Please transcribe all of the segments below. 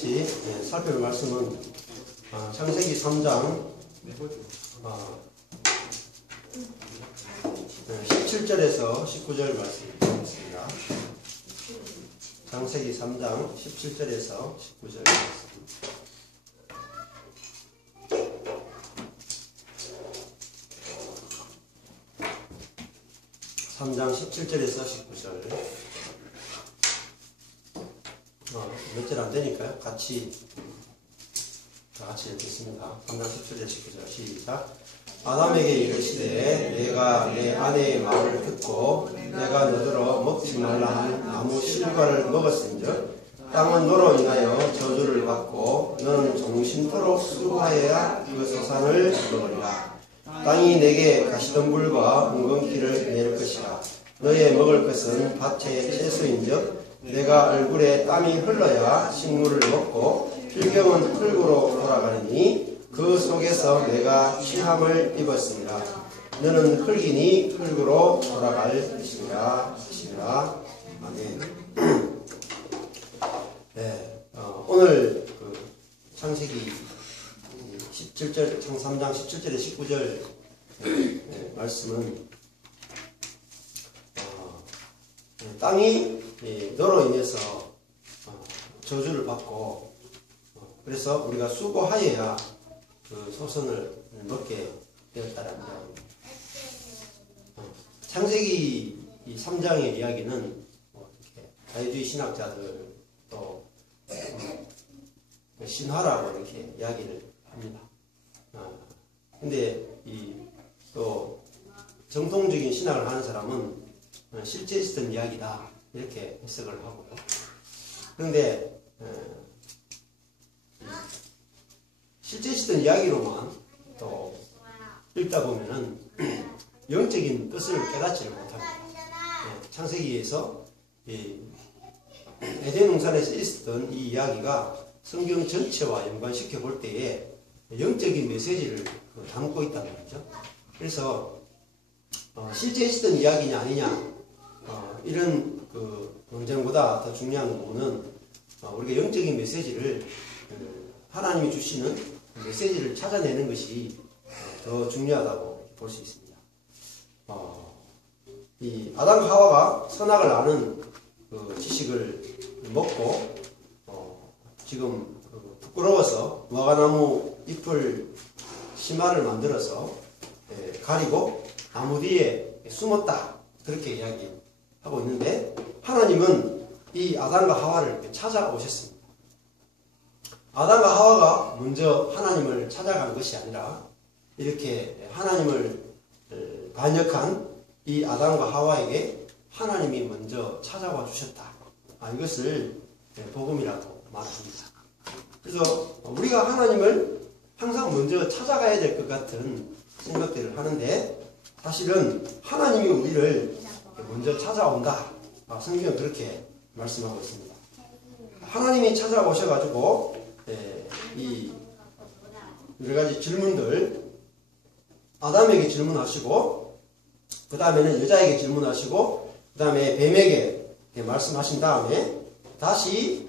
같이 살펴볼 말씀은 창세기 3장 17절에서 19절 말씀드리겠습니다. 창세기 3장 17절에서 19절 말씀. 3장 17절에서 19절. 몇 절 안 되니까요. 같이 읽겠습니다. 3장 17절 19절 시작. 아담에게 이르시되 내가 내 아내의 말을 듣고 내가 너더러 먹지 말라 하는 나무 실과를 먹었은즉 땅은 너로 인하여 저주를 받고 너는 종신토록 수고하여야 그 소산을 먹으리라. 땅이 내게 가시덤불과 웅건키를 내릴 것이라. 너의 먹을 것은 밭의 채소인즉 내가 얼굴에 땀이 흘러야 식물을 먹고 필경은 흙으로 돌아가리니 그 속에서 내가 취함을 입었습니다. 너는 흙이니 흙으로 돌아갈 것이라. 아멘. 네, 오늘 창세기 17절, 3장 17절에 19절 말씀은 땅이 너로 인해서 저주를 받고 그래서 우리가 수고하여야 그 소선을 먹게 되었다라는 이야기입니다. 창세기 3장의 이야기는 자유주의 신학자들 또 신화라고 이렇게 이야기를 합니다. 근데 또 정통적인 신학을 하는 사람은 실제 있었던 이야기다 이렇게 해석을 하고요. 그런데 실제 있었던 이야기로만 또 읽다 보면은 영적인 뜻을 깨닫지를 못합니다. 창세기에서 에덴 동산에서 있었던 이 이야기가 성경 전체와 연관시켜 볼 때에 영적인 메시지를 담고 있다는 거죠. 그래서 실제 있었던 이야기냐 아니냐 이런 논쟁보다 더 중요한 부분은 우리가 영적인 메시지를 하나님이 주시는 메시지를 찾아내는 것이 더 중요하다고 볼 수 있습니다. 이 아담과 하와가 선악을 아는 지식을 먹고 지금 부끄러워서 무화과나무 잎을 심화를 만들어서 가리고 나무 뒤에 숨었다 그렇게 이야기하고 있는데 하나님은 이 아담과 하와를 찾아오셨습니다. 아담과 하와가 먼저 하나님을 찾아간 것이 아니라 이렇게 하나님을 반역한 이 아담과 하와에게 하나님이 먼저 찾아와 주셨다. 이것을 복음이라고 말합니다. 그래서 우리가 하나님을 항상 먼저 찾아가야 될 것 같은 생각들을 하는데 사실은 하나님이 우리를 먼저 찾아온다. 성경은 그렇게 말씀하고 있습니다. 하나님이 찾아오셔가지고 이 여러 가지 질문들 아담에게 질문하시고 그 다음에는 여자에게 질문하시고 그 다음에 뱀에게 말씀하신 다음에 다시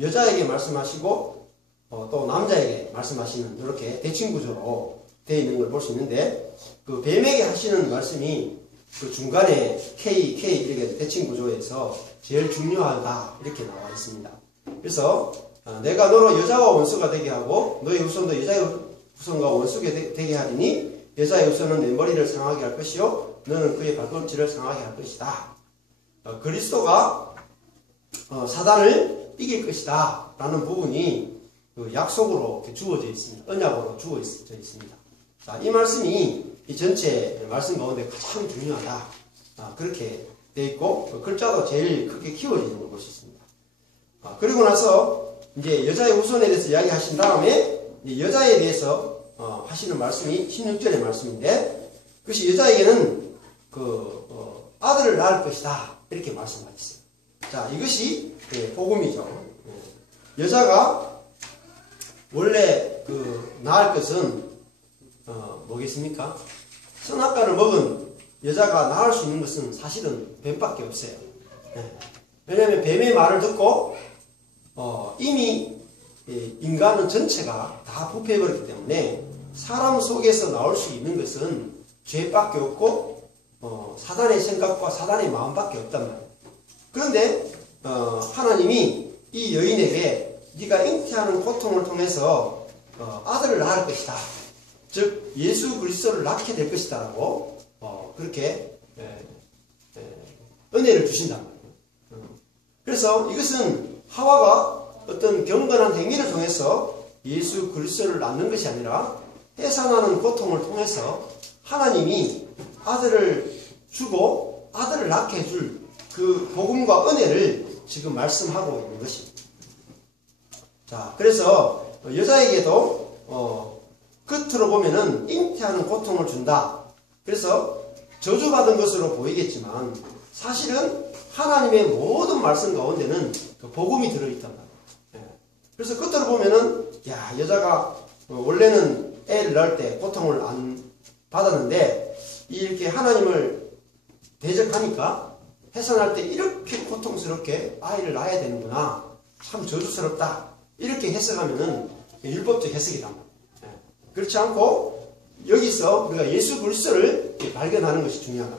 여자에게 말씀하시고 또 남자에게 말씀하시는 이렇게 대칭구조로 되어 있는 걸 볼 수 있는데 그 뱀에게 하시는 말씀이 그 중간에 K 이렇게 대칭구조에서 제일 중요하다 이렇게 나와 있습니다. 그래서 내가 너로 여자와 원수가 되게 하고 너의 후손도 여자의 후손과 원수가 되게 하리니 여자의 후손은 내 머리를 상하게 할 것이요 너는 그의 발꿈치를 상하게 할 것이다. 그리스도가 사단을 이길 것이다 라는 부분이 그 약속으로 주어져 있습니다. 언약으로 주어져 있습니다. 자, 이 말씀이 이 전체 말씀 가운데 가장 중요하다. 그렇게 되어 있고 그 글자도 제일 크게 키워지는 걸 볼 수 있습니다. 그리고 나서 이제 여자의 후손에 대해서 이야기하신 다음에 여자에 대해서 하시는 말씀이 16절의 말씀인데 그것이 여자에게는 아들을 낳을 것이다 이렇게 말씀하셨어요. 자, 이것이 복음이죠. 여자가 원래 낳을 것은 뭐겠습니까? 선악과를 먹은 여자가 낳을 수 있는 것은 사실은 뱀밖에 없어요. 왜냐하면 뱀의 말을 듣고 이미 인간은 전체가 다 부패해버렸기 때문에 사람 속에서 나올 수 있는 것은 죄밖에 없고 사단의 생각과 사단의 마음밖에 없단 말이에요. 그런데 하나님이 이 여인에게 네가 잉태하는 고통을 통해서 아들을 낳을 것이다. 즉 예수 그리스도를 낳게 될 것이다 라고 그렇게 은혜를 주신단 말이에요. 그래서 이것은 하와가 어떤 경건한 행위를 통해서 예수 그리스도를 낳는 것이 아니라 해산하는 고통을 통해서 하나님이 아들을 주고 아들을 낳게 해줄 그 복음과 은혜를 지금 말씀하고 있는 것입니다. 자, 그래서 여자에게도 겉으로 보면은 잉태하는 고통을 준다. 그래서 저주받은 것으로 보이겠지만 사실은 하나님의 모든 말씀 가운데는 그 복음이 들어있단 말이에요. 그래서 겉으로 보면은 야, 여자가 원래는 애를 낳을 때 고통을 안 받았는데 이렇게 하나님을 대적하니까 해산할 때 이렇게 고통스럽게 아이를 낳아야 되는구나. 참 저주스럽다. 이렇게 해석하면은 율법적 해석이란 말이에요. 그렇지 않고 여기서 우리가 예수 그리스도를 발견하는 것이 중요하다.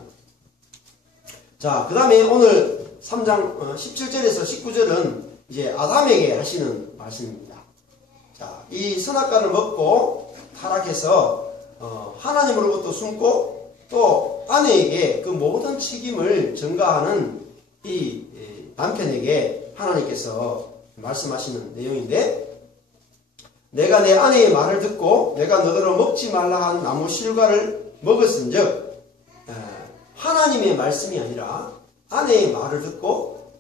자, 그 다음에 오늘 3장 17절에서 19절은 이제 아담에게 하시는 말씀입니다. 자, 이 선악과를 먹고 타락해서 하나님으로부터 숨고 또 아내에게 그 모든 책임을 전가하는 이 남편에게 하나님께서 말씀하시는 내용인데, 내가 내 아내의 말을 듣고 내가 너더러 먹지 말라 한 나무 실과를 먹었은즉, 하나님의 말씀이 아니라 아내의 말을 듣고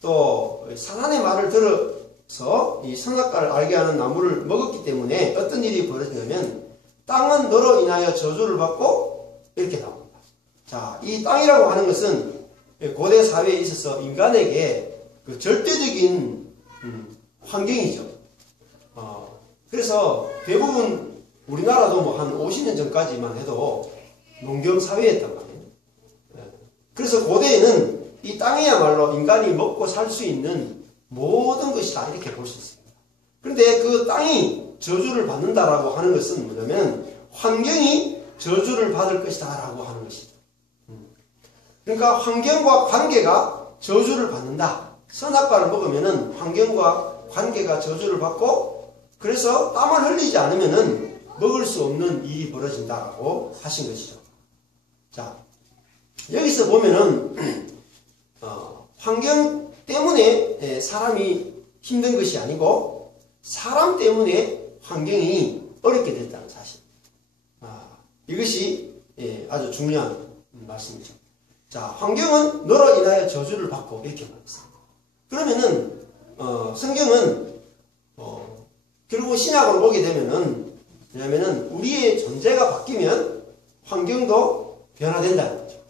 또 사단의 말을 들어서 이 선악과를 알게 하는 나무를 먹었기 때문에 어떤 일이 벌어지냐면 땅은 너로 인하여 저주를 받고 이렇게 나옵니다. 자, 이 땅이라고 하는 것은 고대 사회에 있어서 인간에게 그 절대적인 환경이죠. 그래서 대부분 우리나라도 뭐 한 50년 전까지만 해도 농경사회였단 말이에요. 그래서 고대에는 이 땅이야말로 인간이 먹고 살 수 있는 모든 것이다 이렇게 볼 수 있습니다. 그런데 그 땅이 저주를 받는다라고 하는 것은 뭐냐면 환경이 저주를 받을 것이다 라고 하는 것이죠. 그러니까 환경과 관계가 저주를 받는다. 선악과를 먹으면은 환경과 관계가 저주를 받고 그래서 땀을 흘리지 않으면은 먹을 수 없는 일이 벌어진다라고 하신 것이죠. 자, 여기서 보면은 환경 때문에 사람이 힘든 것이 아니고 사람 때문에 환경이 어렵게 됐다는 사실. 이것이 아주 중요한 말씀이죠. 자, 환경은 너로 인하여 저주를 받고 이렇게 말했습니다. 그러면은 성경은 결국 신약으로 보게 되면은 왜냐면은 우리의 존재가 바뀌면 환경도 변화된다는 거죠.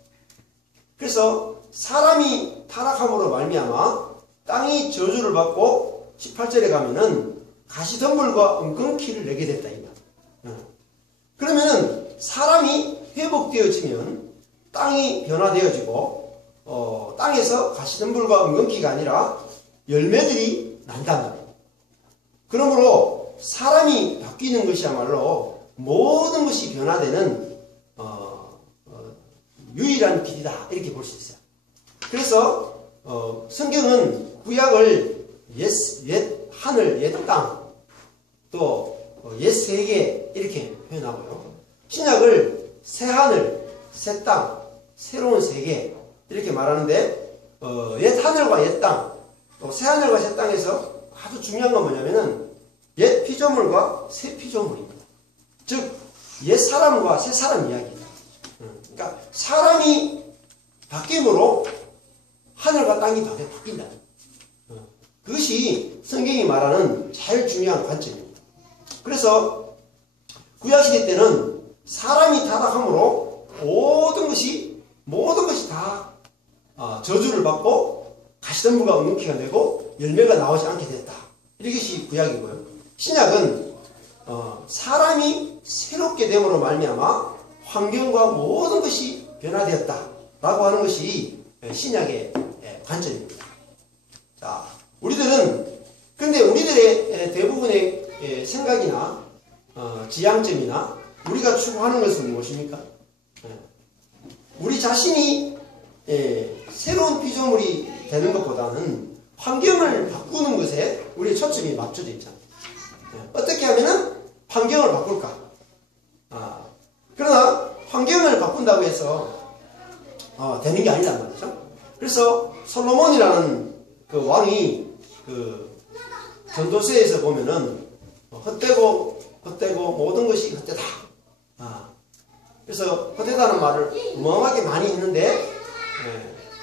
그래서 사람이 타락함으로 말미암아 땅이 저주를 받고 18절에 가면은 가시덤불과 은근키를 내게 됐다 이 말. 그러면은 사람이 회복되어지면 땅이 변화되어지고 땅에서 가시덤불과 은근키가 아니라 열매들이 난단 말이에요. 그러므로 사람이 바뀌는 것이야말로 모든 것이 변화되는 유일한 길이다 이렇게 볼 수 있어요. 그래서 성경은 구약을 옛 하늘, 옛 땅, 또 옛 세계 이렇게 표현하고요. 신약을 새 하늘, 새 땅, 새로운 세계 이렇게 말하는데 옛 하늘과 옛 땅, 또 새 하늘과 새 땅에서 아주 중요한 건 뭐냐면은 옛 피조물과 새 피조물입니다. 즉 옛 사람과 새 사람 이야기입니다. 그러니까 사람이 바뀜으로 하늘과 땅이 바뀐다. 그것이 성경이 말하는 제일 중요한 관점입니다. 그래서 구약시대 때는 사람이 타락함으로 모든 것이 다 저주를 받고 가시덤불과 은근키가 되고 열매가 나오지 않게 됐다. 이것이 구약이고요. 신약은 사람이 새롭게 됨으로 말미암아 환경과 모든 것이 변화되었다라고 하는 것이 신약의 관점입니다. 자, 우리들은 그런데 우리들의 대부분의 생각이나 지향점이나 우리가 추구하는 것은 무엇입니까? 우리 자신이 새로운 피조물이 되는 것보다는 환경을 바꾸는 것에 우리의 초점이 맞춰져 있잖아요. 어떻게 하면은 환경을 바꿀까? 그러나 환경을 바꾼다고 해서 되는 게 아니란 말이죠. 그래서 솔로몬이라는 그 왕이 그 전도서에서 보면은 헛되고 모든 것이 헛되다. 그래서 헛되다는 말을 어마어마하게 많이 했는데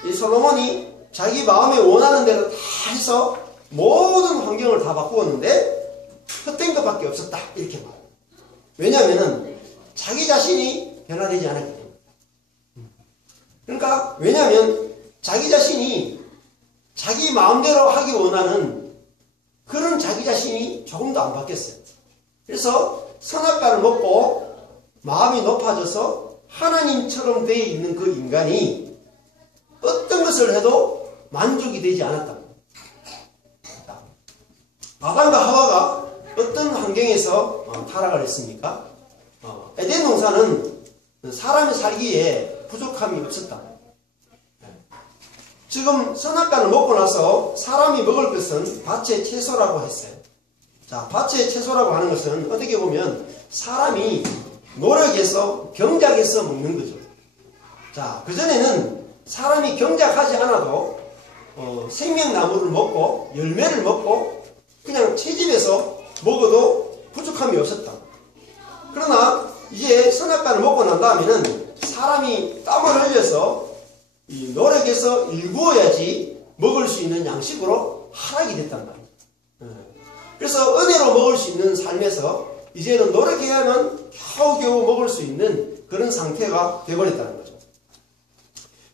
이 솔로몬이 자기 마음에 원하는 대로 다 해서 모든 환경을 다 바꾸었는데 헛된 것밖에 없었다 이렇게 말해요. 왜냐하면은 자기 자신이 변화되지 않았기 때문에. 그러니까 왜냐하면 자기 자신이 자기 마음대로 하기 원하는 그런 자기 자신이 조금도 안 바뀌었어요. 그래서 선악과를 먹고 마음이 높아져서 하나님처럼 되어 있는 그 인간이 어떤 것을 해도 만족이 되지 않았다. 아담과 하와가 어떤 환경에서 타락을 했습니까? 에덴 동산은 사람이 살기에 부족함이 없었다. 지금 선악과를 먹고 나서 사람이 먹을 것은 밭의 채소라고 했어요. 자, 밭의 채소라고 하는 것은 어떻게 보면 사람이 노력해서 경작해서 먹는 거죠. 자, 그전에는 사람이 경작하지 않아도 생명나무를 먹고 열매를 먹고 그냥 채집해서 먹어도 부족함이 없었다. 그러나 이제 선악과를 먹고 난 다음에는 사람이 땀을 흘려서 노력해서 일구어야지 먹을 수 있는 양식으로 하락이 됐단 말이에요. 그래서 은혜로 먹을 수 있는 삶에서 이제는 노력해야만 겨우겨우 먹을 수 있는 그런 상태가 되어버렸다는 거죠.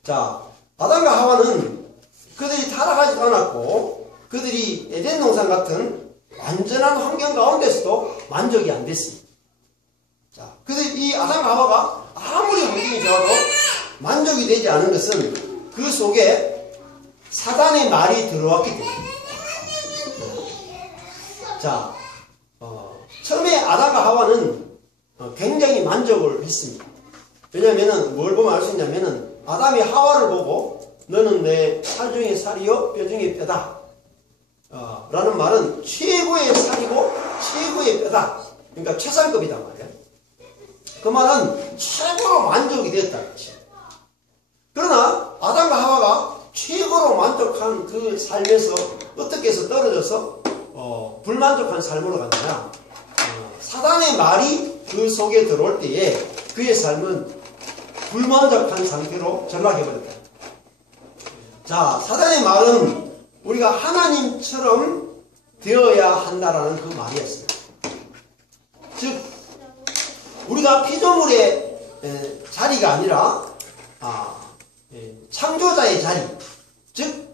자, 아담과 하와는 그들이 타락하지도 않았고 그들이 에덴 동산 같은 완전한 환경 가운데서도 만족이 안 됐습니다. 자, 그들이 이 아담과 하와가 아무리 환경이 좋아도 만족이 되지 않은 것은 그 속에 사단의 말이 들어왔기 때문입니다. 자, 처음에 아담과 하와는 굉장히 만족을 했습니다. 왜냐하면 뭘 보면 알 수 있냐면은 아담이 하와를 보고 너는 내 살 중에 살이요 뼈 중에 뼈다 라는 말은 최고의 살이고 최고의 뼈다. 그러니까 최상급이단 말이야. 그 말은 최고로 만족이 되었다는 것이. 그러나 아담과 하와가 최고로 만족한 그 삶에서 어떻게 해서 떨어져서 불만족한 삶으로 갔느냐. 사단의 말이 그 속에 들어올 때에 그의 삶은 불만족한 상태로 전락해버렸다. 자, 사단의 말은 우리가 하나님처럼 되어야 한다라는 그 말이었어요. 즉 우리가 피조물의 자리가 아니라 창조자의 자리, 즉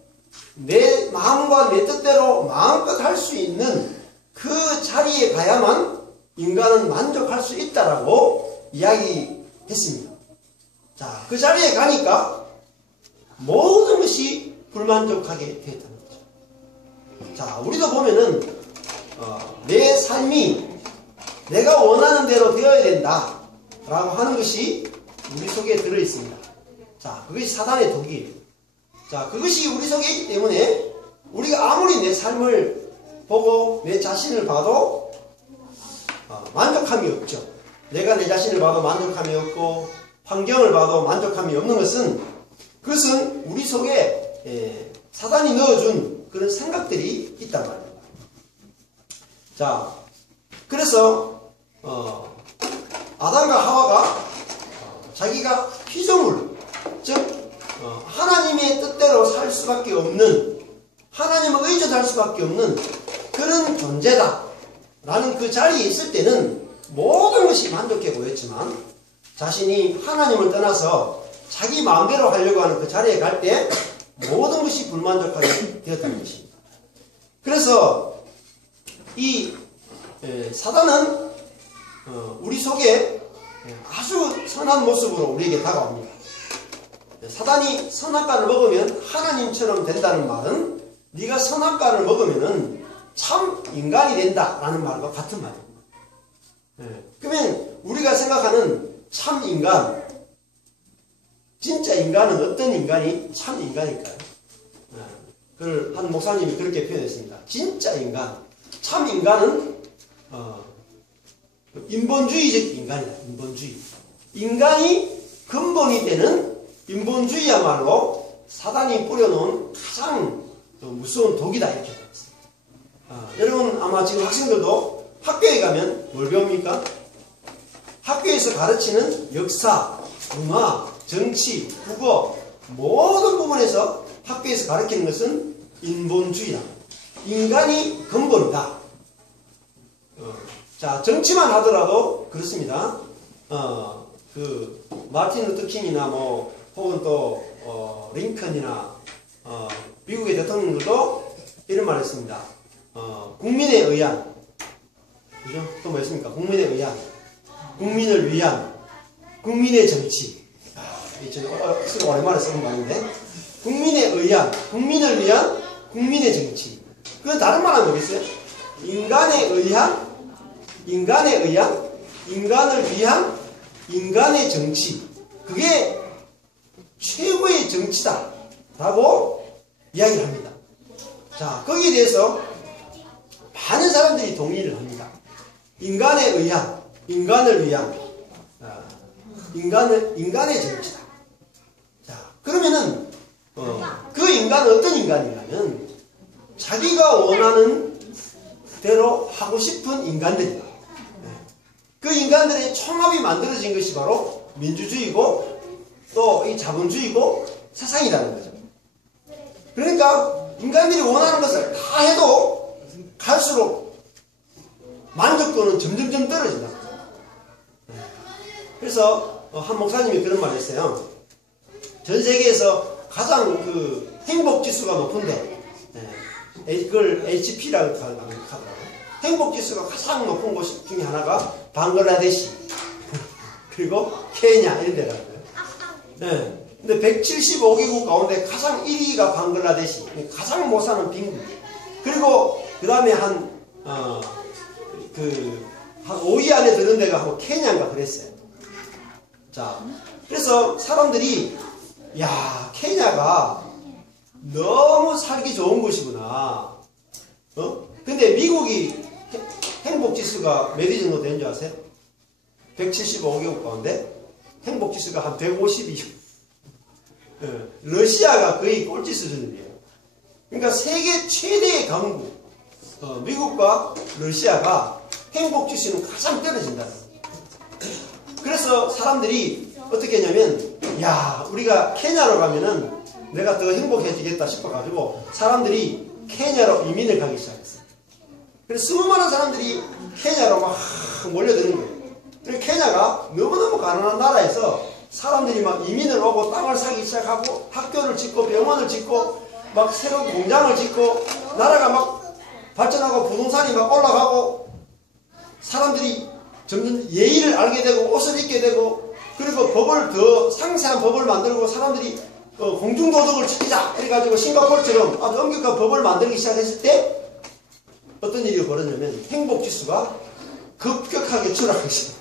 내 마음과 내 뜻대로 마음껏 할 수 있는 그 자리에 가야만 인간은 만족할 수 있다라고 이야기했습니다. 자, 그 자리에 가니까 모든 것이 불만족하게 되었다는 거죠. 자, 우리도 보면은 내 삶이 내가 원하는 대로 되어야 된다 라고 하는 것이 우리 속에 들어있습니다. 자, 그것이 사단의 독이에요. 자, 그것이 우리 속에 있기 때문에 우리가 아무리 내 삶을 보고 내 자신을 봐도 만족함이 없죠. 내가 내 자신을 봐도 만족함이 없고 환경을 봐도 만족함이 없는 것은 그것은 우리 속에 사단이 넣어준 그런 생각들이 있단 말입니다. 자, 그래서 아담과 하와가 자기가 피조물, 즉 하나님의 뜻대로 살 수밖에 없는, 하나님을 의존할 수밖에 없는 그런 존재다 라는 그 자리에 있을 때는 모든 것이 만족해 보였지만 자신이 하나님을 떠나서 자기 마음대로 하려고 하는 그 자리에 갈 때 모든 것이 불만족하게 되었다는 것입니다. 그래서 이 사단은 우리 속에 아주 선한 모습으로 우리에게 다가옵니다. 사단이 선악과를 먹으면 하나님처럼 된다는 말은 네가 선악과를 먹으면은 참 인간이 된다라는 말과 같은 말입니다. 그러면 우리가 생각하는 참 인간, 진짜 인간은 어떤 인간이 참 인간일까요? 그걸 한 목사님이 그렇게 표현했습니다. 진짜 인간, 참 인간은 인본주의적 인간이다. 인본주의. 인간이 근본이 되는 인본주의야말로 사단이 뿌려놓은 가장 무서운 독이다 이렇게 되었습니다. 여러분 아마 지금 학생들도 학교에 가면 뭘 배웁니까? 학교에서 가르치는 역사, 문화, 정치, 국어 모든 부분에서 학교에서 가르치는 것은 인본주의다. 인간이 근본이다. 자, 정치만 하더라도 그렇습니다. 그 마틴 루터 킹이나 뭐 혹은 또 링컨이나 미국의 대통령들도 이런 말을 했습니다. 국민에 의한, 그죠? 또 뭐 있습니까? 국민에 의한, 국민을 위한, 국민의 정치. 이 오랜만에 쓰는 말인데, 국민에 의한, 국민을 위한, 국민의 정치. 그건 다른 말 하면 뭐겠어요? 인간에 의한, 인간을 위한, 인간의 정치. 그게 최고의 정치다 라고 이야기를 합니다. 자, 거기에 대해서 많은 사람들이 동의를 합니다. 인간에 의한, 인간을 위한, 인간의 정치다. 자, 그러면은 그 인간은 어떤 인간이냐면 자기가 원하는 대로 하고 싶은 인간들이다. 그 인간들의 총합이 만들어진 것이 바로 민주주의고 또 이 자본주의고 세상이라는 거죠. 그러니까 인간들이 원하는 것을 다 해도 갈수록 만족도는 점점점 떨어진다. 그래서 한 목사님이 그런 말을 했어요. 전 세계에서 가장 그 행복 지수가 높은데 그걸 HP라고 하더라고요. 행복 지수가 가장 높은 곳 중에 하나가 방글라데시 그리고 케냐 이런 데라고요. 네. 근데 175개국 가운데 가장 1위가 방글라데시, 가장 못 사는 빈국. 그리고 그 다음에 한 5위 안에 드는 데가 한 케냐인가 그랬어요. 자, 그래서 사람들이 야, 케냐가 너무 살기 좋은 곳이구나. 근데 미국이 행복지수가 몇 위 정도 되는 줄 아세요? 175개국 가운데 행복지수가 한 152. 러시아가 거의 꼴찌 수준이에요. 그러니까 세계 최대의 강국, 미국과 러시아가 행복지수는 가장 떨어진다. 그래서 사람들이 어떻게 했냐면, 야, 우리가 케냐로 가면은 내가 더 행복해지겠다 싶어가지고 사람들이 케냐로 이민을 가기 시작했어요. 그래서 수많은 사람들이 케냐로 막 몰려드는 거예요. 케냐가 너무너무 가난한 나라에서 사람들이 막 이민을 오고 땅을 사기 시작하고 학교를 짓고 병원을 짓고 막 새로운 공장을 짓고 나라가 막 발전하고 부동산이 막 올라가고 사람들이 점점 예의를 알게 되고 옷을 입게 되고 그리고 법을 더 상세한 법을 만들고 사람들이 공중도덕을 지키자 해가지고 싱가포르처럼 아주 엄격한 법을 만들기 시작했을 때 어떤 일이 벌어지냐면 행복지수가 급격하게 추락하기 시작합니다.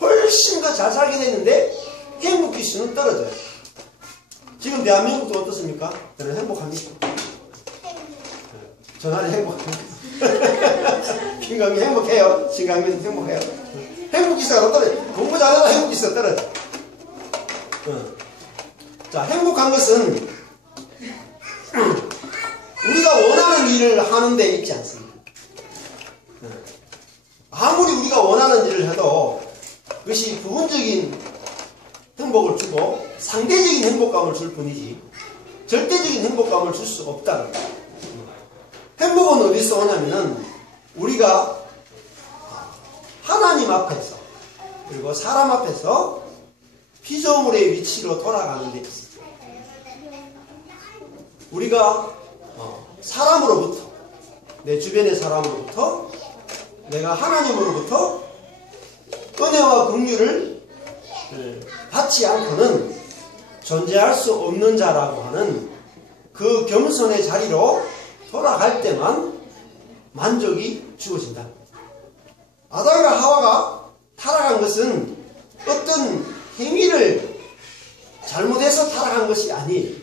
훨씬 더 잘 살게 됐는데 행복지수는 떨어져요. 지금 대한민국도 어떻습니까? 저는 행복합니다. 전화를 행복합니다. 김강민 행복해요. 신강민 행복해요. 행복지수가 떨어져. 공부 잘해도 행복지수가 떨어져. 자, 행복한 것은 우리가 원하는 일을 하는 데 있지 않습니다. 아무리 우리가 원하는 일을 해도 그것이 부분적인 행복을 주고 상대적인 행복감을 줄 뿐이지 절대적인 행복감을 줄 수 없다는 거예요. 행복은 어디서 오냐면은 우리가 하나님 앞에서 그리고 사람 앞에서 피조물의 위치로 돌아가는 데 있습니다. 우리가 사람으로부터 내 주변의 사람으로부터 내가 하나님으로부터 은혜와 긍휼을 받지 않고는 존재할 수 없는 자라고 하는 그 겸손의 자리로 돌아갈 때만 만족이 주어진다. 아담과 하와가 타락한 것은 어떤 행위를 잘못해서 타락한 것이 아니에요.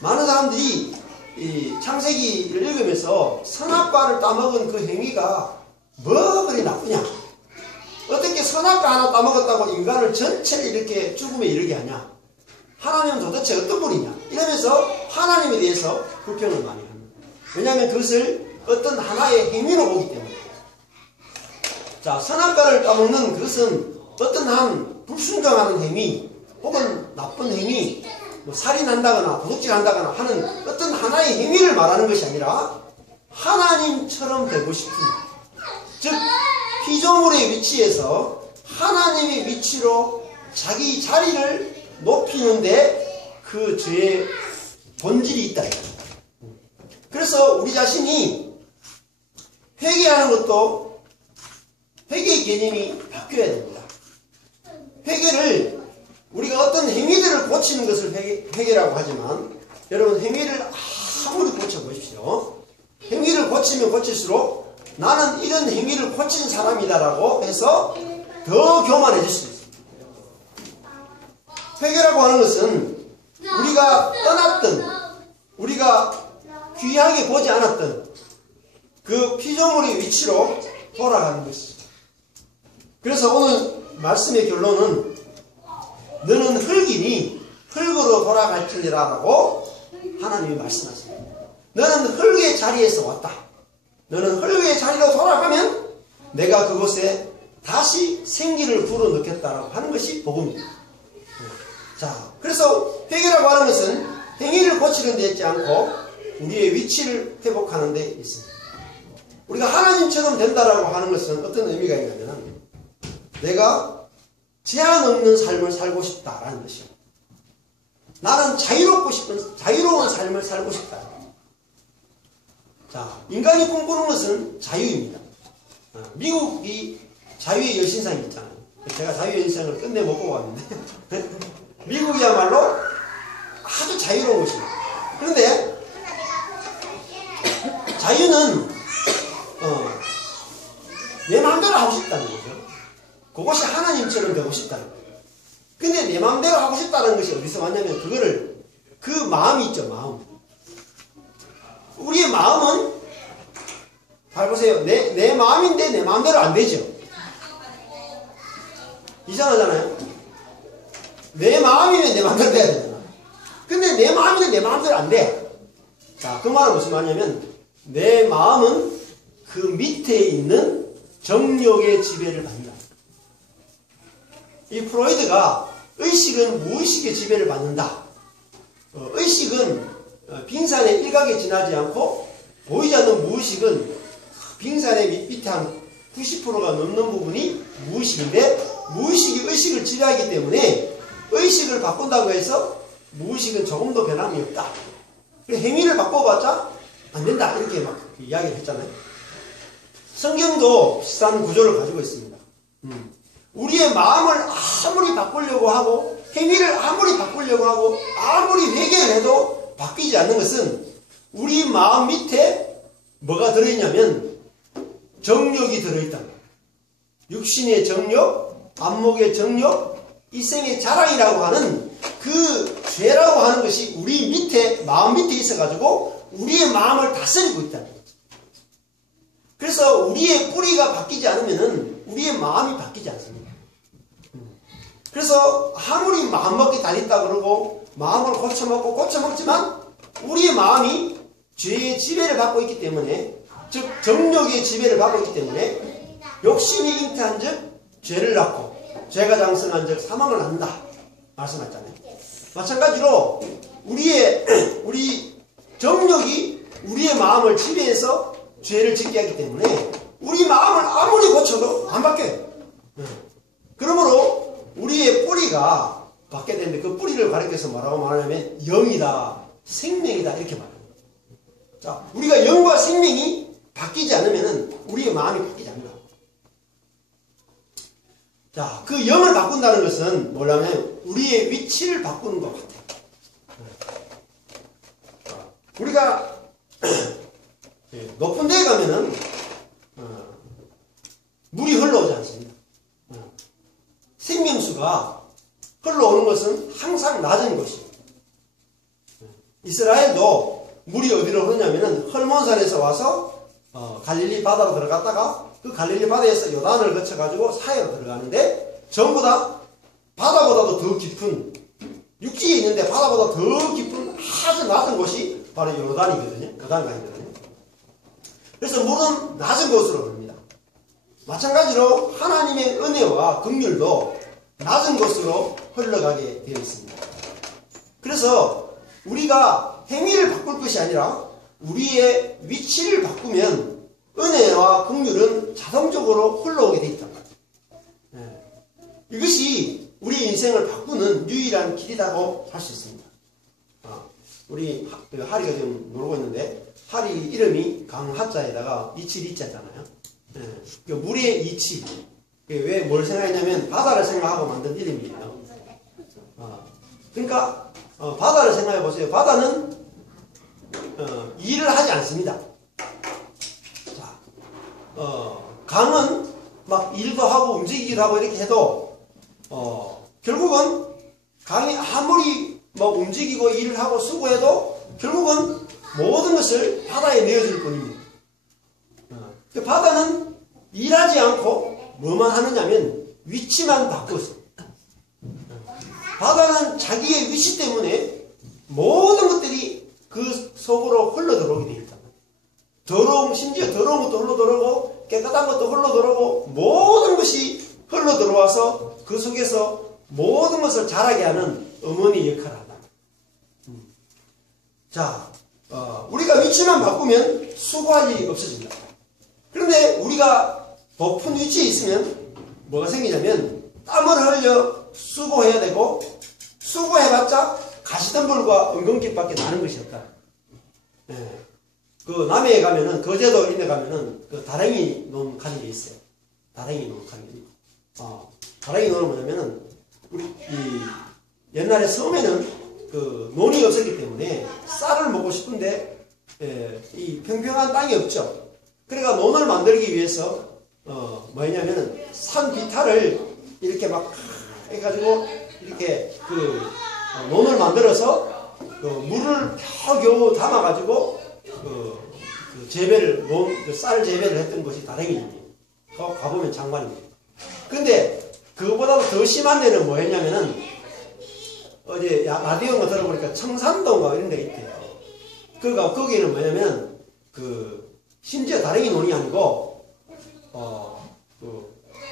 많은 사람들이 이 창세기를 읽으면서 선악과를 따먹은 그 행위가 뭐 그리 나쁘냐, 어떻게 선악과 하나 따먹었다고 인간을 전체를 이렇게 죽음에 이르게 하냐, 하나님은 도대체 어떤 분이냐, 이러면서 하나님에 대해서 불평을 많이 합니다. 왜냐하면 그것을 어떤 하나의 행위로 보기 때문에. 자, 선악과를 따먹는 그것은 어떤 한 불순종하는 행위 혹은 나쁜 행위, 뭐 살인한다거나 도둑질한다거나 하는 어떤 하나의 행위를 말하는 것이 아니라 하나님처럼 되고 싶은, 즉 피조물의 위치에서 하나님의 위치로 자기 자리를 높이는데 그 죄의 본질이 있다. 그래서 우리 자신이 회개하는 것도 회개의 개념이 바뀌어야 됩니다. 회개를 우리가 어떤 행위들을 고치는 것을 회개라고 하지만, 여러분 행위를 아무리 고쳐보십시오. 행위를 고치면 고칠수록 나는 이런 행위를 고친 사람이다라고 해서 더 교만해질 수 있습니다. 회개라고 하는 것은 우리가 떠났던, 우리가 귀하게 보지 않았던 그 피조물의 위치로 돌아가는 것입니다. 그래서 오늘 말씀의 결론은 너는 흙이니 흙으로 돌아갈지니라 라고 하나님이 말씀하십니다. 너는 흙의 자리에서 왔다. 너는 흙의 자리로 돌아가면 내가 그곳에 다시 생기를 불어넣겠다라고 하는 것이 복음입니다. 자, 그래서 회개라고 하는 것은 행위를 고치는 데 있지 않고 우리의 위치를 회복하는 데 있습니다. 우리가 하나님처럼 된다라고 하는 것은 어떤 의미가 있냐면, 내가 제한 없는 삶을 살고 싶다라는 것이요. 나는 자유로운 삶을 살고 싶다. 자, 인간이 꿈꾸는 것은 자유입니다. 미국이 자유의 여신상이 있잖아요. 제가 자유의 여신상을 끝내 못 보고 왔는데 미국이야말로 아주 자유로운 것입니다. 그런데 자유는 내 마음대로 하고 싶다는 거죠. 그것이 하나님처럼 되고 싶다는 거예요. 근데 내 마음대로 하고 싶다는 것이 어디서 왔냐면, 그거를, 그 마음이 있죠, 마음. 우리의 마음은, 잘 보세요. 내 마음인데 내 마음대로 안 되죠. 이상하잖아요. 내 마음이면 내 마음대로 돼야 되잖아. 근데 내 마음인데 내 마음대로 안 돼. 자, 그 말은 무슨 말이냐면, 내 마음은 그 밑에 있는 정욕의 지배를 받는다. 이 프로이드가 의식은 무의식의 지배를 받는다. 의식은 빙산의 일각에 지나지 않고, 보이지 않는 무의식은 빙산의 밑에 한 90%가 넘는 부분이 무의식인데, 무의식이 의식을 지배하기 때문에 의식을 바꾼다고 해서 무의식은 조금도 변함이 없다. 행위를 바꿔봤자 안 된다, 이렇게 막 이야기를 했잖아요. 성경도 비슷한 구조를 가지고 있습니다. 우리의 마음을 아무리 바꾸려고 하고, 행위를 아무리 바꾸려고 하고, 아무리 회개를 해도 바뀌지 않는 것은 우리 마음 밑에 뭐가 들어있냐면 정욕이 들어있다. 육신의 정욕, 안목의 정욕, 이생의 자랑이라고 하는 그 죄라고 하는 것이 우리 밑에, 마음 밑에 있어가지고 우리의 마음을 다스리고 있다는 거죠. 그래서 우리의 뿌리가 바뀌지 않으면은 우리의 마음이 바뀌지 않습니다. 그래서 아무리 마음먹기 달렸다 그러고 마음을 고쳐먹지만 우리의 마음이 죄의 지배를 받고 있기 때문에, 즉 정욕의 지배를 받고 있기 때문에 욕심이 잉태한 즉 죄를 낳고, 죄가 장성한 즉 사망을 낳는다 말씀하셨잖아요. 마찬가지로 우리 정욕이 우리의 마음을 지배해서 죄를 짓게 하기 때문에 우리 마음을 아무리 고쳐도 안 바뀌어요. 그러므로 우리의 뿌리가 바뀌게 되는데, 그 뿌리를 가리켜서 뭐라고 말하냐면 영이다, 생명이다, 이렇게 말합니다. 자, 우리가 영과 생명이 바뀌지 않으면 우리의 마음이 바뀌지 않는다. 자, 그 영을 바꾼다는 것은 뭐냐면 우리의 위치를 바꾸는 것 같아요. 우리가 높은 데에 가면은 물이 흘러오지 않습니다. 생명수가 흘러오는 것은 항상 낮은 곳이에요. 이스라엘도 물이 어디로 흐르냐면은 헐몬산에서 와서 갈릴리 바다로 들어갔다가 그 갈릴리 바다에서 요단을 거쳐가지고 사해로 들어가는데 전부 다 바다보다도 더 깊은, 육지에 있는데 바다보다 더 깊은 아주 낮은 곳이 바로 요단이거든요. 요단강이거든요. 그래서 물은 낮은 곳으로 흐릅니다. 마찬가지로 하나님의 은혜와 긍휼도 낮은 곳으로 흘러가게 되어 있습니다. 그래서 우리가 행위를 바꿀 것이 아니라 우리의 위치를 바꾸면 은혜와 긍휼은 자동적으로 흘러오게 되어 있다. 이것이 우리 인생을 바꾸는 유일한 길이라고 할 수 있습니다. 우리 하리가 지금 놀고 있는데 하리 이름이 강하자에다가 이치리자잖아요. 물의 이치. 왜 뭘 생각했냐면 바다를 생각하고 만든 이름이에요. 그러니까 바다를 생각해 보세요. 바다는 일을 하지 않습니다. 자, 강은 막 일도 하고 움직이기도 하고 이렇게 해도 결국은 강이 아무리 뭐 움직이고 일을 하고 수고해도 결국은 모든 것을 바다에 내어줄 뿐입니다. 바다는 일하지 않고 뭐만 하느냐면 위치만 바꿔서, 바다는 자기의 위치 때문에 모든 것들이 그 속으로 흘러 들어오게 되어 있다. 심지어 더러운 것도 흘러 들어오고 깨끗한 것도 흘러 들어오고 모든 것이 흘러 들어와서 그 속에서 모든 것을 자라게 하는 어머니 역할을 한다. 자, 우리가 위치만 바꾸면 수고할 일이 없어집니다. 그런데 우리가 높은 위치에 있으면 뭐가 생기냐면 땀을 흘려 수고해야 되고, 수고해봤자 가시덤불과 은근깃밖에 나는 것이 없다. 그 남해에 가면은, 거제도 이런 데 가면은 그 다랭이 논 가는 게 있어요. 다랭이 논 가는 게. 다랭이 논은 뭐냐면은 우리 옛날에 섬에는 그 논이 없었기 때문에 쌀을 먹고 싶은데 이 평평한 땅이 없죠. 그러니까 논을 만들기 위해서 뭐냐면은 산 비탈을 이렇게 막 해가지고 이렇게 그 논을 만들어서 그 물을 겨우겨우 담아가지고 그 재배를 쌀 재배를 했던 것이 다랭이입니다. 가보면 장관입니다. 근데 그거보다도 더 심한 데는 뭐 했냐면은 어제 라디오가 들어보니까 청산동가 이런 데가 있대요. 그러니까 거기는 뭐냐면 심지어 다랭이 논이 아니고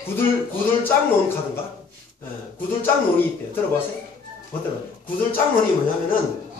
구들짱논 카든가 구들짱논이 있대요. 들어보세요. 구들짱논이 뭐냐면은